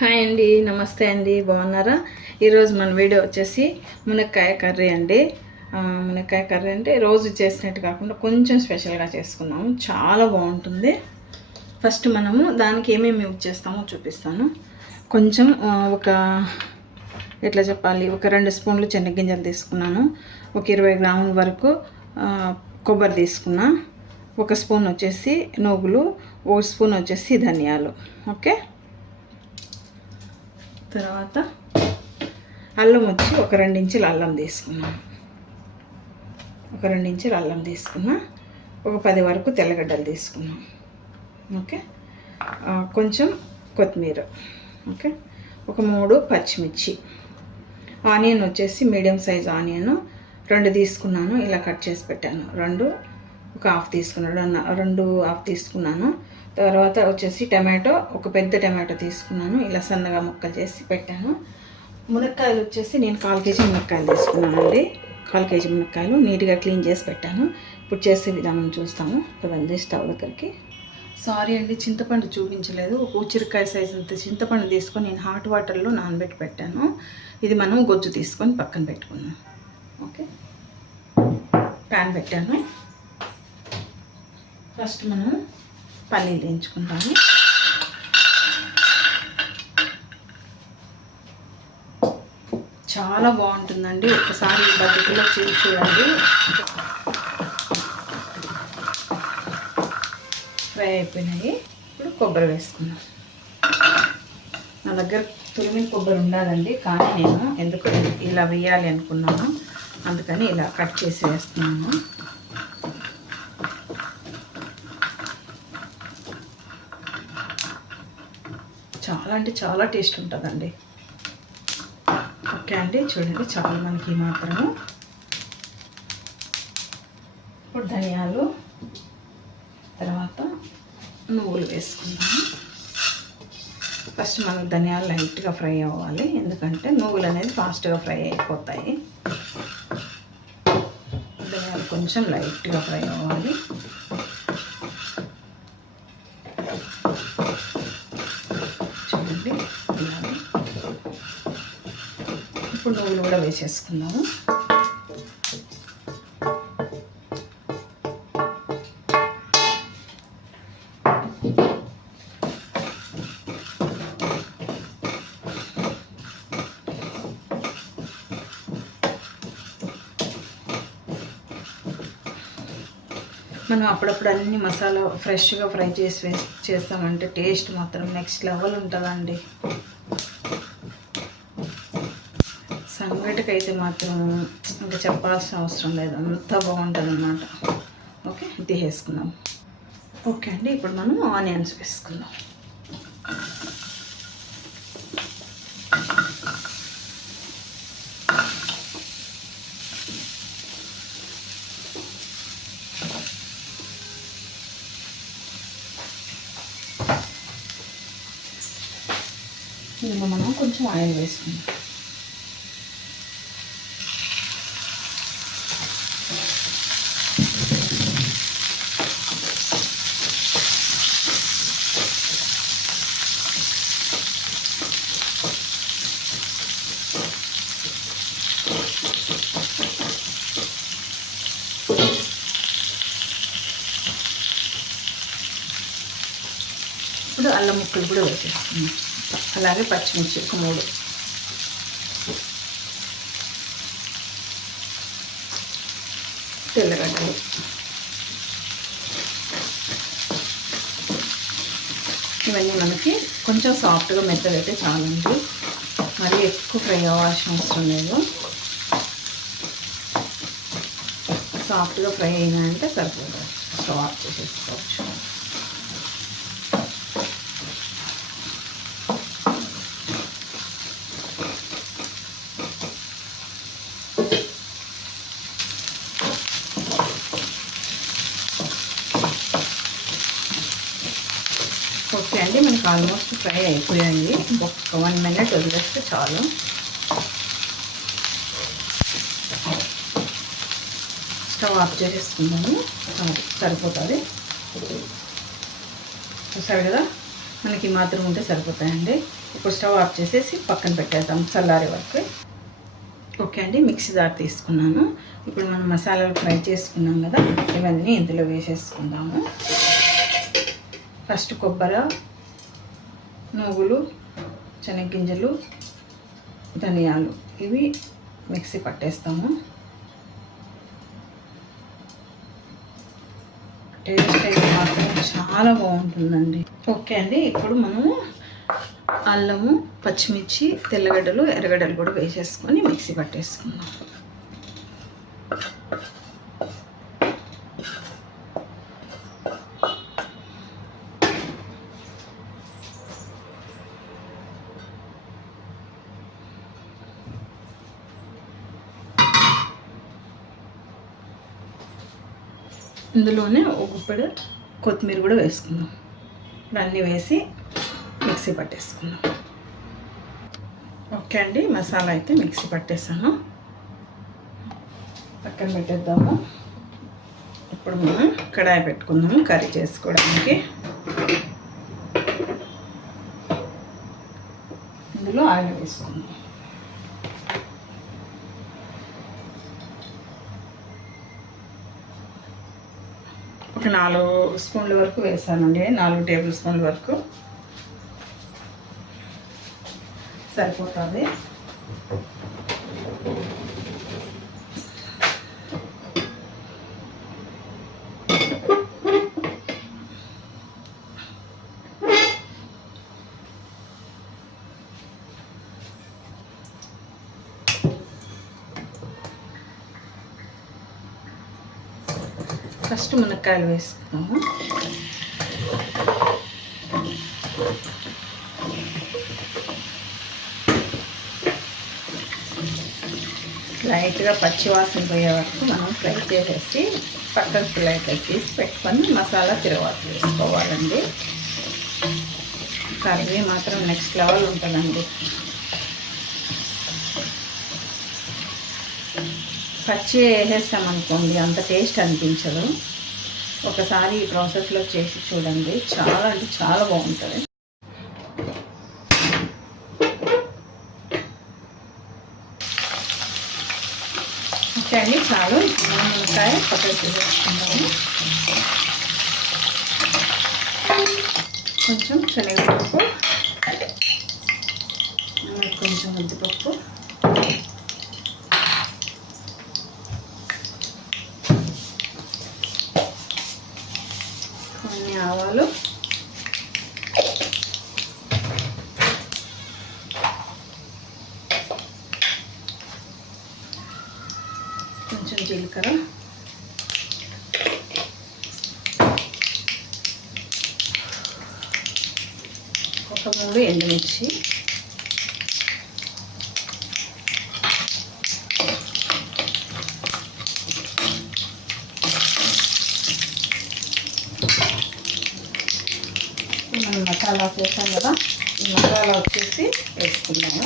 Hi అండి నమస్తే అండి బాగున్నారా? ఈరోజు మన వీడియో వచ్చేసి మునక్కాయ కర్రీ అండి. మునక్కాయ కర్రీ అంటే రోజు చేసినట్టు కాకుండా కొంచెం స్పెషల్గా చేసుకున్నాము చాలా బాగుంటుంది. ఫస్ట్ మనము దానికి ఏమేమి యూజ్ చేస్తామో చూపిస్తాను. కొంచెం ఒక ఎట్లా చెప్పాలి? ఒక రెండు స్పూన్లు చెనగ్గింజలు తీసుకున్నాను. ఒక ఇరవై గ్రాముల వరకు కొబ్బరి తీసుకున్నా. ఒక స్పూన్ వచ్చేసి నువ్వులు ఒక స్పూన్ వచ్చేసి ధనియాలు. ఓకే? తర్వాత అల్లం వచ్చి ఒక రెండు అల్లం తీసుకున్నాను ఒక రెండు అల్లం తీసుకున్నా. ఒక పది వరకు తెల్లగడ్డలు తీసుకున్నాం. ఓకే? కొంచెం కొత్తిమీర. ఓకే? ఒక మూడు పచ్చిమిర్చి. ఆనియన్ వచ్చేసి మీడియం సైజ్ ఆనియన్ రెండు తీసుకున్నాను ఇలా కట్ చేసి పెట్టాను. రెండు ఒక హాఫ్ తీసుకున్నాను రెండు హాఫ్ తీసుకున్నాను. తర్వాత వచ్చేసి టమాటో ఒక పెద్ద టమాటో తీసుకున్నాను. ఇలా సన్నగా ముక్కలు చేసి పెట్టాను. మునక్కాయలు వచ్చేసి నేను కాల్ కేజీ మునక్కాయలు తీసుకున్నానండి. కాల్ కేజీ మునక్కాయలు నీట్గా క్లీన్ చేసి పెట్టాను. ఇప్పుడు చేసే విధానం చూస్తాము. కదండి స్టవ్ దగ్గరికి. సారీ అండి చింతపండు చూపించలేదు. ఒక ఉచిరికాయ సైజ్ అంత చింతపండు తీసుకొని నేను హాట్ వాటర్లో నానబెట్టి పెట్టాను. ఇది మనం గొజ్జు తీసుకొని పక్కన పెట్టుకున్నాం ఓకే. ప్యాన్ పెట్టాను. ఫస్ట్ మనం పల్లీలు వేయించుకుంటాము. చాలా బాగుంటుందండి. ఒకసారి ఈ పద్ధతిలో చేసి చూడండి. ఫ్రై అయిపోయినాయి. ఇప్పుడు కొబ్బరి వేసుకుందాం. నా దగ్గర తురిమిన కొబ్బరి ఉండాలండి కానీ నేను ఎందుకు ఇలా వేయాలి అనుకున్నాను. అందుకని ఇలా కట్ చేసి వేస్తున్నాను. చాలా అంటే చాలా టేస్ట్ ఉంటుందండి. ఓకే అండి చూడండి చాలా మనకి మాత్రము. ఇప్పుడు ధనియాలు తర్వాత నువ్వులు వేసుకుందాము. ఫస్ట్ మనకు ధనియాలు లైట్గా ఫ్రై అవ్వాలి ఎందుకంటే నువ్వులు అనేది ఫాస్ట్గా ఫ్రై అయిపోతాయి. ధనియాలు కొంచెం లైట్గా ఫ్రై అవ్వాలి. కూడా వేసేసుకుందాము. మనం అప్పుడప్పుడు అన్ని మసాలా ఫ్రెష్గా ఫ్రై చేసి వేసి చేస్తామంటే టేస్ట్ మాత్రం నెక్స్ట్ లెవెల్ ఉంటుందండి. అయితే మాత్రం ఇంకా చెప్పాల్సిన అవసరం లేదు. అంత బాగుంటుంది అన్నమాట ఓకే తీసేసుకుందాం ఓకే అండి. ఇప్పుడు మనం ఆనియన్స్ వేసుకుందాం. ఇందులో మనం కొంచెం ఆయిల్ వేసుకుందాం ఇప్పుడు అల్లం ముక్కలు కూడా వేసేస్తున్నాం అలాగే పచ్చిమిర్చి ఒక మూడు. తెల్లగడ్డలు. ఇవన్నీ మనకి కొంచెం సాఫ్ట్గా మెత్తగైతే చాలండి. మరీ ఎక్కువ ఫ్రై అవ్వాల్సిన అవసరం లేదు. సాఫ్ట్గా ఫ్రై అయినాయంటే సరిపోతుంది స్టవ్ ఆఫ్ చేసేసుకోవచ్చు ఓకే అండి మనకు ఆల్మోస్ట్ ఫ్రై అయిపోయాయి. ఒక్క వన్ మినిట్ వదిలేస్తే చాలు. స్టవ్ ఆఫ్ చేసేసుకుందాము. సరిపోతుంది. చూసారు కదా? మనకి మాత్రం ఉంటే సరిపోతాయండి. ఇప్పుడు స్టవ్ ఆఫ్ చేసేసి పక్కన పెట్టేద్దాం చల్లారే వరకు. ఓకే అండి మిక్సీ జార్ తీసుకున్నాను. ఇప్పుడు మనం మసాలాలు ఫ్రై చేసుకున్నాం కదా ఇవన్నీ ఇందులో వేసేసుకుందాము. ఫస్ట్ కొబ్బరి నువ్వులు శనగ్గింజలు ధనియాలు. ఇవి మిక్సీ పట్టేస్తాము. టేస్ట్ అయితే మాత్రం చాలా బాగుంటుందండి. ఓకే అండి ఇప్పుడు మనము అల్లము పచ్చిమిర్చి తెల్లగడ్డలు ఎర్రగడ్డలు కూడా వేసేసుకొని మిక్సీ పట్టేసుకుందాం. ఇందులోనే ఒక గుప్పెడు కొత్తిమీర కూడా వేసుకుందాం. ఇప్పుడు అన్నీ వేసి మిక్సీ పట్టేసుకుందాం. ఓకే అండి మసాలా అయితే మిక్సీ పట్టేసాను. పక్కన పెట్టేద్దాము. ఇప్పుడు మనం కడాయి పెట్టుకుందాము కర్రీ చేసుకోవడానికి. ఇందులో ఆయిల్ వేసుకుందాం. ఒక నాలుగు స్పూన్ల వరకు వేసానండి నాలుగు టేబుల్ స్పూన్ల వరకు. సరిపోతుంది. ఫస్ట్ మునక్కాయలు వేసుకుందాము లైట్గా పచ్చివాసన పోయే వరకు మనం ఫ్రై చేసేసి పక్కన పిల్లలకి తీసి పెట్టుకొని మసాలా తిరువాత వేసుకోవాలండి. కర్రీ మాత్రం నెక్స్ట్ లెవెల్ ఉంటుందండి. పచ్చి వేసేస్తామనుకోండి అంత టేస్ట్ అనిపించదు. ఒకసారి ఈ ప్రాసెస్లో చేసి చూడండి. చాలా అంటే చాలా బాగుంటుంది. ఓకే అండి చాలు. నిమ్మకాయ పక్కన కొంచెం శనగపప్పు కొంచెం ముద్దుపప్పు కొన్ని కొంచెం జీలకర్ర. ఒక మూడు ఎండుమిర్చి మనం చేశాను కదా ఈ మసాలా వచ్చేసి వేసుకున్నాము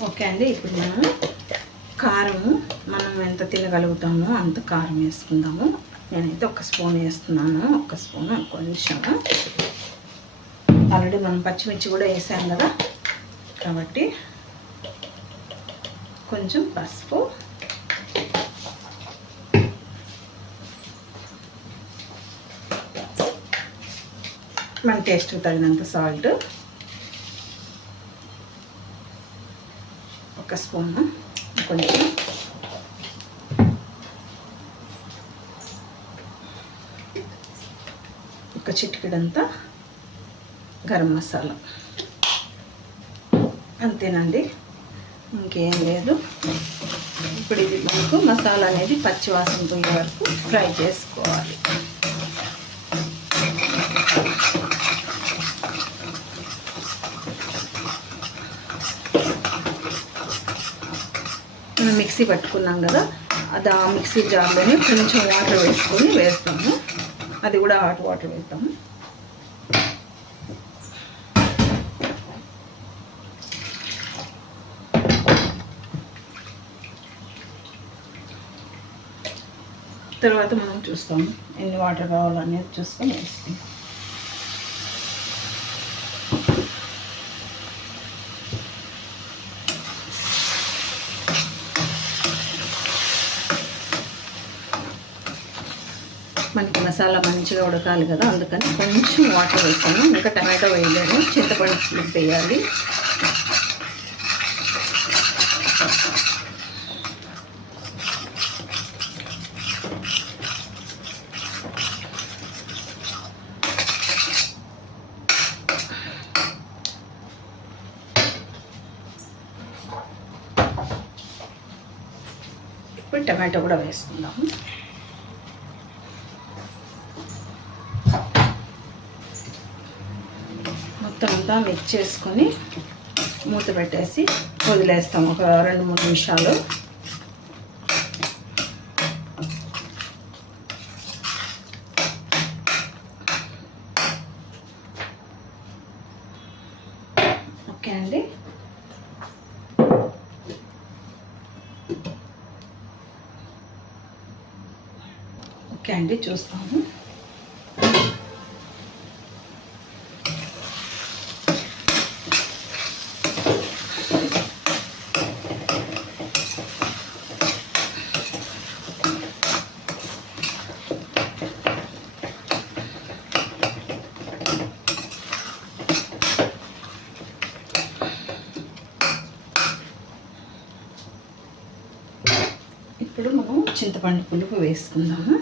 ఓకే అండి ఇప్పుడు మనం కారము మనం ఎంత తినగలుగుతామో అంత కారం వేసుకుందాము. నేనైతే ఒక స్పూన్ వేస్తున్నాను ఒక స్పూన్ కొంచెం ఆల్రెడీ మనం పచ్చిమిర్చి కూడా వేసాం కదా. కాబట్టి కొంచెం పసుపు. మన టేస్ట్ తగినంత సాల్ట్. ఒక స్పూన్ కొంచెం. ఒక చిటికెడంతా గరం మసాలా. అంతేనండి. ఇంకేం లేదు. ఇప్పుడు ఇది మనకు మసాలా అనేది పచ్చివాసన పోయే వరకు ఫ్రై చేసుకోవాలి. మనం మిక్సీ పట్టుకున్నాం కదా అది ఆ మిక్సీ జార్లోనే కొంచెం వాటర్ వేసుకొని వేస్తాము. అది కూడా హాట్ వాటర్ వేస్తాము. తర్వాత మనం చూస్తాము ఎన్ని వాటర్ కావాలనేది చూసుకొని వేసుకుంటాం మనకి మసాలా మంచిగా ఉడకాలి కదా అందుకని కొంచెం వాటర్ వేసాను. ఇంకా టమాటో వేయలేము చింతపండు వేయాలి ఇప్పుడు టమాటో కూడా వేసుకుందాము మొత్తం అంతా మిక్స్ చేసుకొని మూత పెట్టేసి వదిలేస్తాం ఒక రెండు మూడు నిమిషాలు. ఓకే అండి. ఓకే అండి చూస్తాము. ఇప్పుడు మనం చింతపండు పులుపు వేసుకుందాము.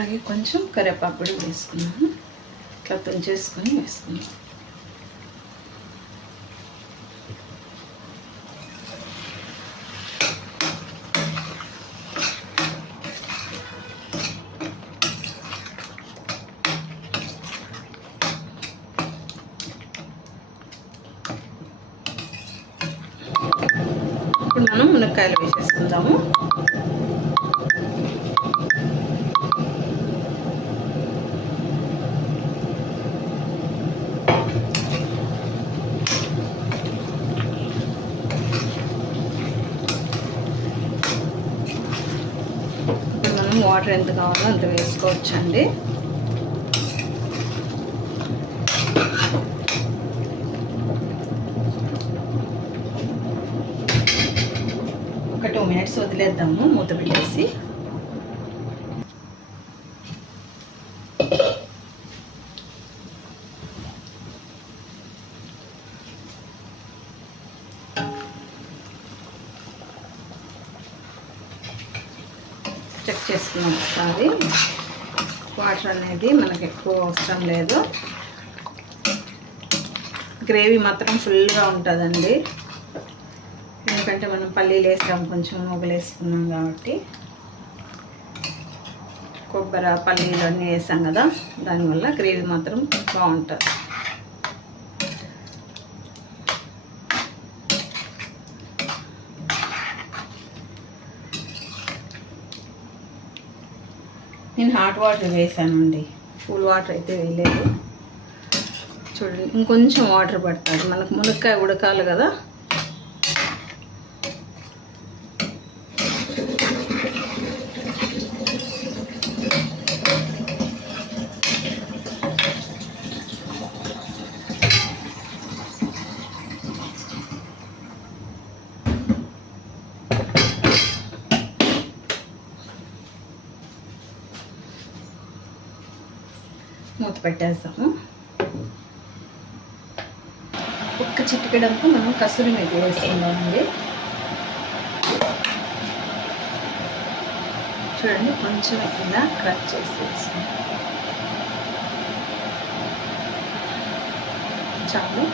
అలాగే కొంచెం కరివేపాకు కూడా వేసుకున్నాము ఇట్లా తుంచేసుకొని వేసుకున్నాను. ఇప్పుడు మనం మునక్కాయలు వేసేసుకుందాము. వాటర్ ఎంత కావాలో అంత వేసుకోవచ్చండి. ఒక టూ మినిట్స్ వదిలేద్దాము మూత పెట్టేసి చెక్ చేసుకున్నాం ఒకసారి అనేది మనకు ఎక్కువ అవసరం లేదు. గ్రేవీ మాత్రం ఫుల్గా ఉంటుందండి. ఎందుకంటే మనం పల్లీలు వేసాం కొంచెం మొగలేసుకున్నాం కాబట్టి. కొబ్బరి పల్లీలు అన్నీ వేసాం కదా దానివల్ల గ్రేవీ మాత్రం బాగుంటుంది. హాట్ వాటర్ వేసానండి. కూల్ వాటర్ అయితే వేయలేదు. చూడండి ఇంకొంచెం వాటర్ పడుతుంది. మనకు మునక్కాయ ఉడకాలి కదా. పెట్టేస్తాము. ఒక్క చిటికెడంతా మనం కసూరి మెతి వేసుకుందామండి. చూడండి కొంచెం ఇలా కట్ చేసి వేసుకుందాం చాలు.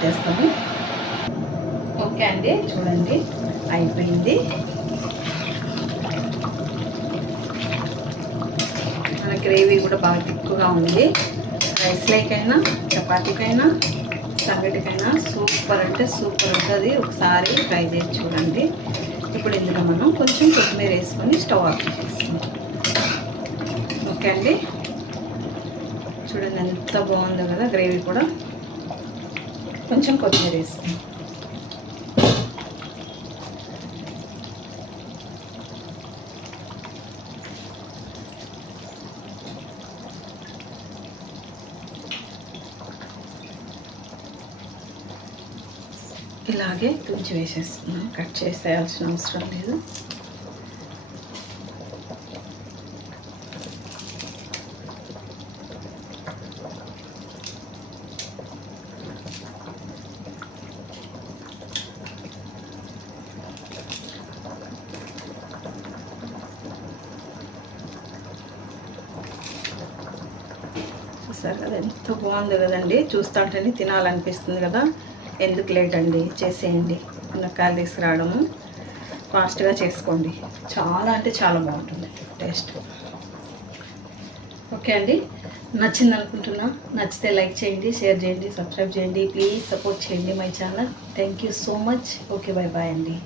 పెట్టేస్తాము. ఓకే అండి. చూడండి అయిపోయింది. మన గ్రేవీ కూడా బాగా తిక్కుగా ఉంది. రైస్ లైకైనా చపాతీకైనా సగటికైనా సూపర్ అంటే సూపర్ ఉంటుంది. ఒకసారి ట్రై చేసి చూడండి. ఇప్పుడు ఇందులో మనం కొంచెం కొత్తిమీర వేసుకొని స్టవ్ ఆఫ్ చేస్తాం ఓకే అండి. చూడండి ఎంత బాగుందో కదా గ్రేవీ కూడా. కొంచెం కొత్తిమీర వేసుకుంటాం ఇలాగే తుంచి వేసేస్తున్నాం కట్ చేసేయాల్సిన అవసరం లేదు. చూసారు అది ఎంత బాగుంది కదండి. చూస్తుంటేనే తినాలనిపిస్తుంది కదా. ఎందుకు లేట్ అండి చేసేయండి మునక్కాయలు తీసుకురావడము ఫాస్ట్గా చేసుకోండి. చాలా అంటే చాలా బాగుంటుంది. టేస్ట్ ఓకే అండి. నచ్చింది అనుకుంటున్నా. నచ్చితే లైక్ చేయండి షేర్ చేయండి సబ్స్క్రైబ్ చేయండి. ప్లీజ్ సపోర్ట్ చేయండి my channel. Thank you so much okay bye bye అండి.